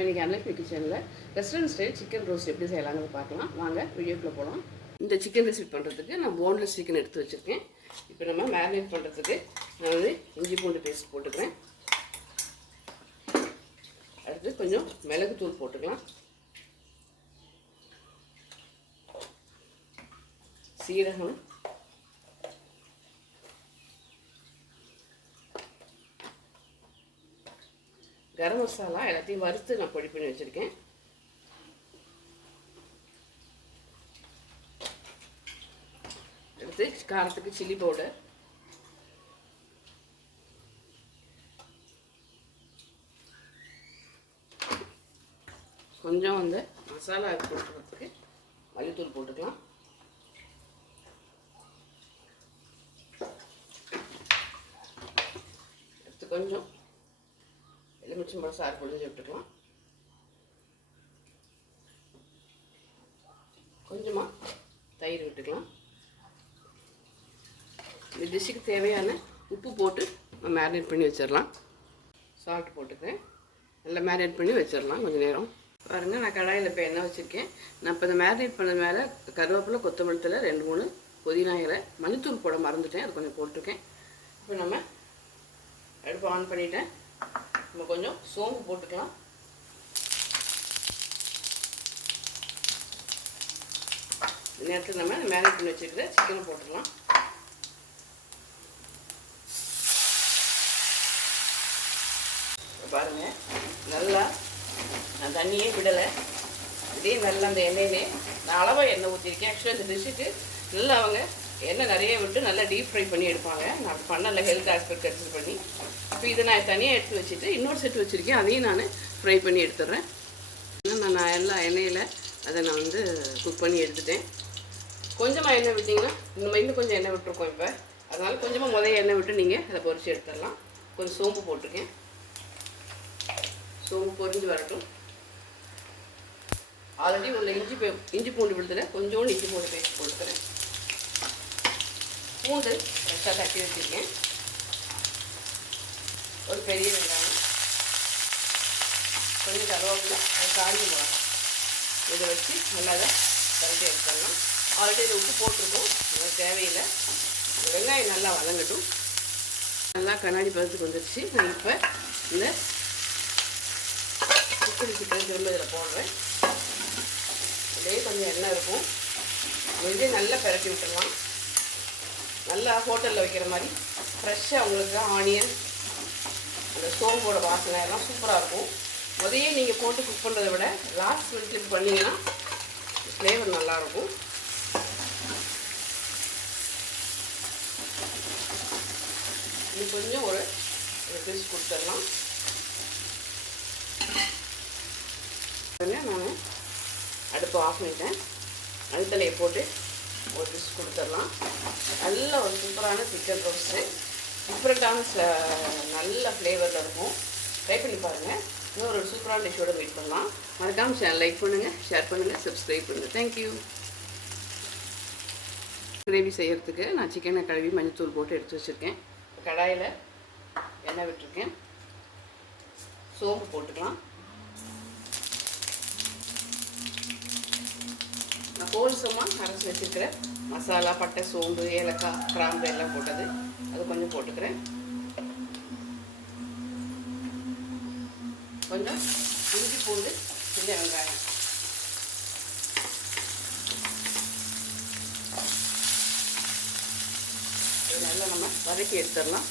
இன்றைக்கி அன்லைஃபி கிச்சனில் restaurant style chicken roast எப்படி செய்யலாங்கிறது பார்க்கலாம். வாங்க வீடியோக்குள்ளே போகலாம் இந்த சிக்கன் ரெசிபி பண்ணுறதுக்கு நான் போன்லெஸ் சிக்கன் எடுத்து வச்சுருக்கேன். இப்போ நம்ம மேரினேட் பண்ணுறதுக்கு நான் வந்து இஞ்சி பூண்டு பேஸ்ட் போட்டுக்கிறேன். அடுத்து கொஞ்சம் மிளகுத்தூள் போட்டுக்கலாம். சீரகம் கரம் மசாலா எல்லாத்தையும் வறுத்து நான் பொடி பண்ணி வச்சுருக்கேன். எடுத்து காரத்துக்கு சில்லி பவுடர் கொஞ்சம் வந்து மசாலா போட்டுக்கிறதுக்கு மல்லித்தூள் போட்டுக்கலாம். எடுத்து கொஞ்சம் எலுமிச்சம்பழம் சாறு பொழிஞ்சு விட்டுக்கலாம். கொஞ்சமாக தயிர் விட்டுக்கலாம். இந்த டிஷ்ஷுக்கு தேவையான உப்பு போட்டு நம்ம மேரினேட் பண்ணி வச்சிடலாம். சால்ட் போட்டுக்கிறேன் நல்லா மேரினேட் பண்ணி வச்சிடலாம் கொஞ்சம் நேரம். பாருங்கள் நான் கடாயில் இப்போ எண்ணெய் வச்சுருக்கேன். நான் இப்போ இந்த மேரினேட் பண்ணது மேலே கருவேப்பிலை கொத்தமல்லி ரெண்டு மூணு புதினா இலை மல்லித்தூள் போட மறந்துட்டேன். அது கொஞ்சம் போட்டிருக்கேன். இப்போ நம்ம அடுப்பு ஆன் பண்ணிட்டேன். நம்ம கொஞ்சம் சோம்பு போட்டுக்கலாம். நேரத்தில் நம்ம மேரினேட் பண்ணி வச்சுருக்கிற சிக்கனை போட்டுடலாம் பாருங்க நல்லா நான் தண்ணியே விடலை. இதே நல்லா அந்த எண்ணெயிலே நான் அளவாக எண்ணெய் ஊற்றிருக்கேன் ஆக்சுவலாக இந்த டிஷ்ஷுக்கு நல்லா அவங்க எண்ணெய் நிறைய விட்டு நல்லா டீப் ஃப்ரை பண்ணி எடுப்பாங்க. நான் பண்ணலை ஹெல்த் ஆஸ்பெக்ட் எடுத்து பண்ணி. இப்போ இதை நான் தனியாக எடுத்து வச்சுட்டு இன்னொரு செட் வச்சுருக்கேன். அதையும் நான் ஃப்ரை பண்ணி எடுத்துடுறேன். நான் நான் எல்லா எண்ணெயில் அதை நான் வந்து குக் பண்ணி எடுத்துட்டேன். கொஞ்சமாக எண்ணெய் விட்டிங்கன்னா இன்னும் இன்னும் கொஞ்சம் எண்ணெய் விட்டுருக்கோம் இப்போ. அதனால் கொஞ்சமாக முதல் எண்ணெய் விட்டு நீங்கள் அதை பொறிச்சு எடுத்துடலாம். கொஞ்சம் சோம்பு போட்டிருக்கேன். சோம்பு பொரிஞ்சு வரட்டும். ஆல்ரெடி உள்ள இஞ்சி பே இஞ்சி பூண்டு விழுதில் கொஞ்சோண்டு இஞ்சி பூண்டு பேஸ்ட் கொடுத்துறேன் பூண்டு ஃப்ரெஷ்ஷாக தட்டி வச்சுருக்கேன். ஒரு பெரிய வெங்காயம் கொஞ்சம் கருவேப்பிலை ஒரு காஞ்சி மிளகாய் இதை வச்சு நல்லா அதை கரட்டி எடுத்துடலாம் ஆல்ரெடி இதை உப்பு போட்டிருக்கோம் அது தேவையில்லை வெங்காயம் நல்லா வதங்கட்டும் நல்லா கண்ணாடி பதத்துக்கு வந்துடுச்சு நான் இப்போ இந்த சிக்கன் சிக்கன் திரும்ப இதில் போடுறேன் அப்படியே கொஞ்சம் எண்ணெய் இருக்கும் இதே நல்லா பிரட்டி விட்டுடலாம் நல்லா ஹோட்டலில் வைக்கிற மாதிரி ஃப்ரெஷ்ஷாக உங்களுக்கு ஆனியன் அந்த சோம்போட வாசனை எல்லாம் சூப்பராக இருக்கும். முதையே நீங்கள் போட்டு குக் பண்ணுறதை விட லாஸ்ட் மினிட்ல பண்ணிங்கன்னா ஃப்ளேவர் நல்லாயிருக்கும் இது கொஞ்சம் ஒரு ஒரு பீஸ் கொடுத்துடலாம். நான் அடுப்பு ஆஃப் பண்ணிட்டேன். அழுத்தலையை போட்டு ஒரு டிஷ் கொடுத்துடலாம். நல்ல ஒரு சூப்பரான சிக்கன் ரோஸ்ட்டு டிஃப்ரெண்ட்டான நல்ல ஃப்ளேவரில் இருக்கும். ட்ரை பண்ணி பாருங்கள் இன்னும் ஒரு சூப்பரான டிஷ்ஷோட வெயிட் பண்ணலாம். மறக்காமல் லைக் பண்ணுங்கள் ஷேர் பண்ணுங்கள் சப்ஸ்கிரைப் பண்ணுங்கள் தேங்க்யூ கிரேவி செய்கிறதுக்கு நான் சிக்கனை கழுவி மஞ்சத்தூள் போட்டு எடுத்து வச்சுருக்கேன். கடாயில் எண்ணெய் விட்டுருக்கேன். சோம்பு போட்டுக்கலாம். நான் கோல்சமாக அரைச்சி வச்சுருக்கிறேன் மசாலா பட்டை சோம்பு ஏலக்காய் கிராம்பு எல்லாம் போட்டது. அது கொஞ்சம் போட்டுக்கிறேன். கொஞ்சம் இஞ்சி பூண்டு சின்ன வெங்காயம். இது நல்லா நம்ம வதக்கி எடுத்துடலாம்.